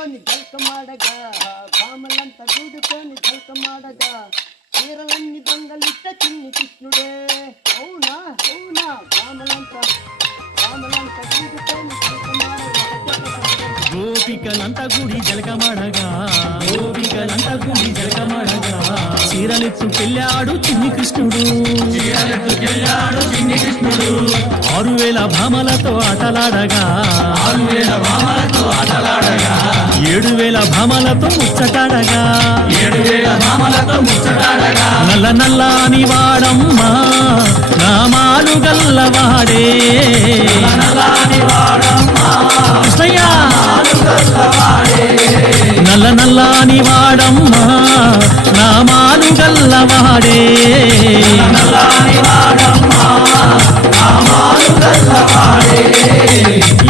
గూడుకొని జల్కమాడగా భామలంతా గూడుకొని జల్కమాడగా చీరలన్నీ దొంగలిట్ట చిన్ని కృష్ణుడే. అవునా? అవునా? భామలంతా భామలంతా గూడుకొని గోపికలంత గుడి జలకమడగా గోపికలంత గుడి జలకమడగా చీరలెత్తు పెళ్ళాడు చిన్ని కృష్ణుడు. చీరలెత్తు పెళ్ళాడు చిన్ని కృష్ణుడు. ఆరు వేల భామలతో ఆటలాడగా ఆరు వేల ఏడు వేల భామలతో ముచ్చటాడగా. ఏడు వేల భామలతో ముచ్చటాడగా. నల్ల నల్లాని వాడమ్మా నామాలు గల్లవాడే. కృష్ణయ్య! నల్ల నల్లాని వాడమ్మా నామాలు గల్లవాడే.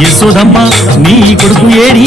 యశోదమ్మ నీ కొడుకు ఏడి?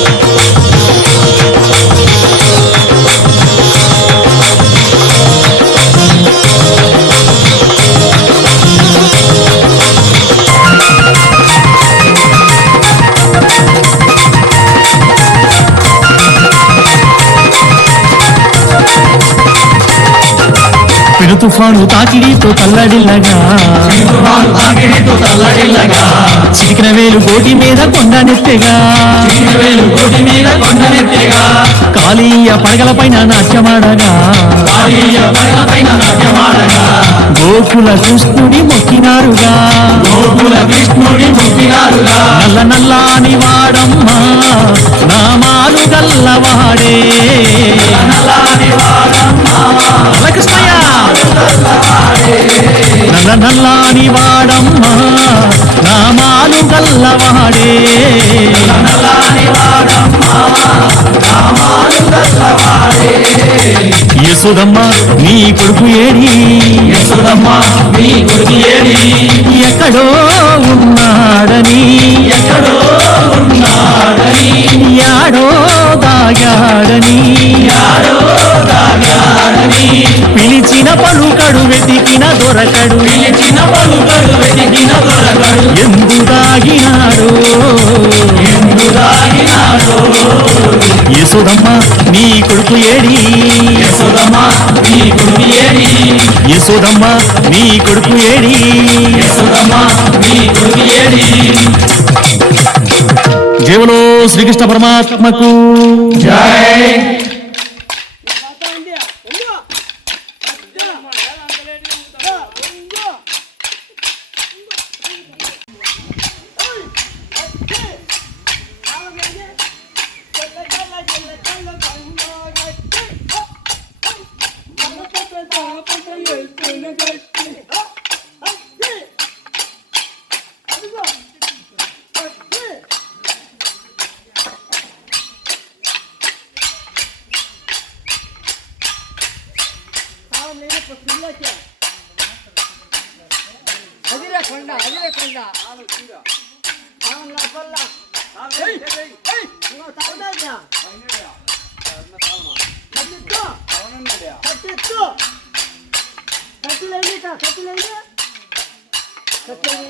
పెను తుఫాను తాకిడితో తల్లడిల్లగా. చిటికిన వేలు గోటి మీద కొండనెత్తెగా కాళీయ పడగల పైన నాట్యమాడగా. మొక్కినారుగా గోకుల కృష్ణుడి మొక్కినారుగా. నల్ల నల్లాని వాడమ్మా నామాలు గల్లవాడే నల్లాని వాడమ్మా నామాలు గల్లవాడే. యశోదమ్మ నీ కొడుకు ఏడి? యశోదమ్మ నీ కొడుకు ఏడి? ఎక్కడో ఉన్నాడని. ఎక్కడో ఉన్నాడని. యాడో దాగాడని. యాడో పిలిచిన పలుకడు వెతికిన దొరకడు. పిలిచిన పలుకడు వెతికిన దొరకడు. ఎందు దాగినాడు ఎందు దాగినాడు యశోదమ్మ నీ కొడుకు ఏడి? యశోదమ్మ నీ కొడుకు ఏడి? యశోదమ్మ నీ కొడుకు ఏడి? యశోదమ్మ నీ కొడుకు ఏడి? జేవలో శ్రీకృష్ణ పరమాత్మకు జై பாப்பத்தை வைத்தன கட்டி அதிர கொண்டா அதிர கொண்டா அவன் சொல்லலாம் அவன் அவன் そっちのいるそっちのいる